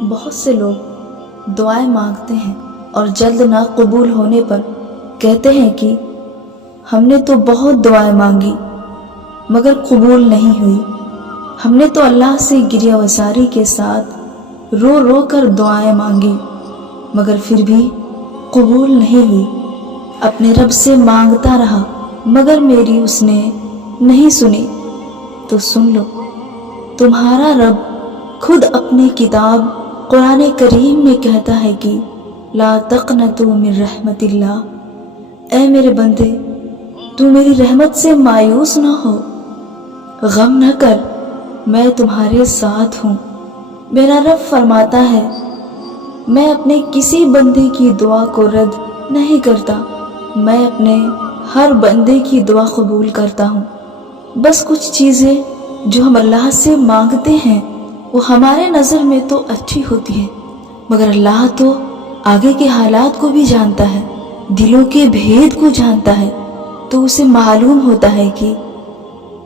بہت سے لوگ دعائیں مانگتے ہیں اور جلد نہ قبول ہونے پر کہتے ہیں کہ ہم نے تو بہت دعائیں مانگی مگر قبول نہیں ہوئی، ہم نے تو اللہ سے گریہ وزاری کے ساتھ رو رو کر دعائیں مانگی مگر پھر بھی قبول نہیں ہوئی، اپنے رب سے مانگتا رہا مگر میری اس نے نہیں سنی۔ تو سن لو، تمہارا رب خود اپنی کتاب قرآن کریم میں کہتا ہے کہ لا تقنطوا من رحمت اللہ، اے میرے بندے تو میری رحمت سے مایوس نہ ہو، غم نہ کر، میں تمہارے ساتھ ہوں۔ میرا رب فرماتا ہے میں اپنے کسی بندے کی دعا کو رد نہیں کرتا، میں اپنے ہر بندے کی دعا قبول کرتا ہوں۔ بس کچھ چیزیں جو ہم اللہ سے مانگتے ہیں وہ ہمارے نظر میں تو اچھی ہوتی ہیں مگر اللہ تو آگے کے حالات کو بھی جانتا ہے، دلوں کے بھید کو جانتا ہے، تو اسے معلوم ہوتا ہے کہ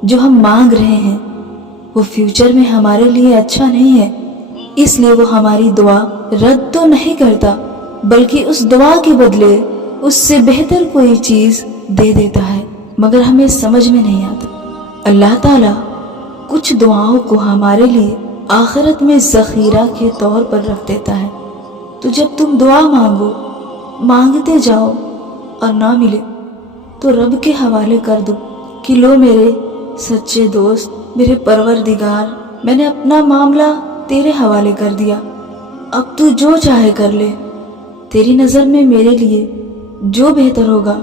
جو ہم مانگ رہے ہیں وہ فیوچر میں ہمارے لیے اچھا نہیں ہے، اس لیے وہ ہماری دعا رد تو نہیں کرتا بلکہ اس دعا کے بدلے اس سے بہتر کوئی چیز دے دیتا ہے، مگر ہمیں سمجھ میں نہیں آتا۔ اللہ تعالیٰ کچھ دعاؤں کو ہمارے لیے آخرت میں ذخیرہ کے طور پر رکھ دیتا ہے، تو جب تم دعا مانگو، مانگتے جاؤ اور نہ ملے تو رب کے حوالے کر دو کہ لو میرے سچے دوست، میرے پروردگار، میں نے اپنا معاملہ تیرے حوالے کر دیا، اب تو جو چاہے کر لے، تیری نظر میں میرے لیے جو بہتر ہوگا،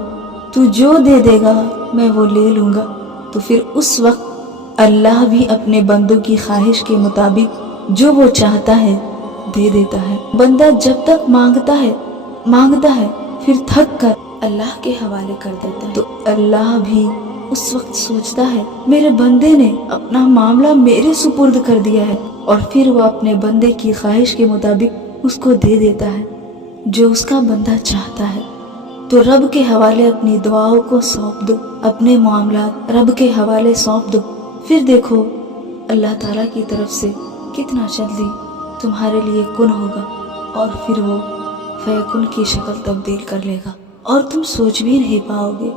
تو جو دے دے گا میں وہ لے لوں گا۔ تو پھر اس وقت اللہ بھی اپنے بندوں کی خواہش کے مطابق جو وہ چاہتا ہے دے دیتا ہے۔ بندہ جب تک مانگتا ہے پھر تھک کر اللہ کے حوالے کر دیتا ہے، تو اللہ بھی اس وقت سوچتا ہے میرے بندے نے اپنا معاملہ میرے سپرد کر دیا ہے، اور پھر وہ اپنے بندے کی خواہش کے مطابق اس کو دے دیتا ہے جو اس کا بندہ چاہتا ہے۔ تو رب کے حوالے اپنی دعاؤں کو سونپ دو، اپنے معاملات رب کے حوالے سونپ دو، پھر دیکھو اللہ تعالیٰ کی طرف سے کتنا جلدی تمہارے لیے کن ہوگا، اور پھر وہ فیکن کی شکل تبدیل کر لے گا اور تم سوچ بھی نہیں پاؤ گے۔